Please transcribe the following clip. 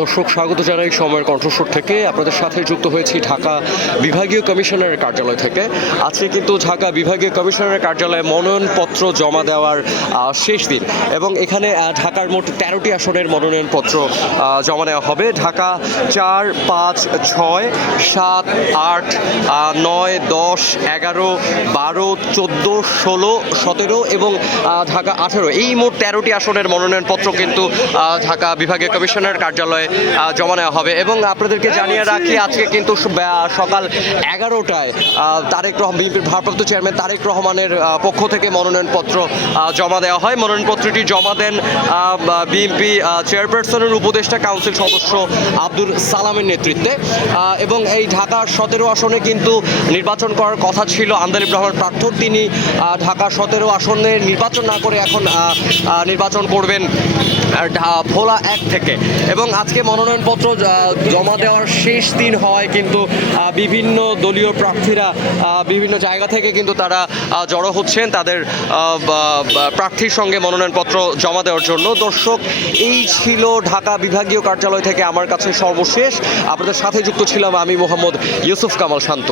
দর্শক স্বাগত জানাই সময়ের কণ্ঠস্বর থেকে। আপনাদের সাথে যুক্ত হয়েছি ঢাকা বিভাগীয় কমিশনারের কার্যালয় থেকে। আজকে কিন্তু ঢাকা বিভাগীয় কমিশনারের কার্যালয়ে মনোনয়নপত্র জমা দেওয়ার শেষ দিন এবং এখানে ঢাকার মোট 13টি আসনের মনোনয়নপত্র জমা দেওয়া হবে। ঢাকা 4, 5, 6, 7, 8, 9, 10, 11, 12, 14, 16, 17 এবং ঢাকা 18 এই মোট 13টি আসনের মনোনয়নপত্র কিন্তু ঢাকা বিভাগীয় কমিশনার কার্যালয়ে জমা নেওয়া হবে। এবং আপনাদেরকে জানিয়ে রাখি, আজকে কিন্তু সকাল 11টায় তারেক রহমান, বিএনপির ভারপ্রাপ্ত চেয়ারম্যান তারেক রহমানের পক্ষ থেকে মনোনয়নপত্র জমা দেওয়া হয়। মনোনয়নপত্রটি জমা দেন বিএনপি চেয়ারপারসনের উপদেষ্টা কাউন্সিল সদস্য আব্দুল সালামের নেতৃত্বে। এবং এই ঢাকা 17 আসনে কিন্তু নির্বাচন করার কথা ছিল আন্দালিব রহমান প্রার্থক। তিনি ঢাকা 17 আসনে নির্বাচন না করে এখন নির্বাচন করবেন ভোলা 1 থেকে। এবং আজকে মনোনয়নপত্র জমা দেওয়ার শেষ দিন হওয়ায় কিন্তু বিভিন্ন দলীয় প্রার্থীরা বিভিন্ন জায়গা থেকে কিন্তু তারা জড়ো হচ্ছেন তাদের প্রার্থীর সঙ্গে মনোনয়নপত্র জমা দেওয়ার জন্য। দর্শক, এই ছিল ঢাকা বিভাগীয় কার্যালয় থেকে আমার কাছে সর্বশেষ। আপনাদের সাথে যুক্ত ছিলাম আমি মোহাম্মদ ইউসুফ কামাল শান্ত।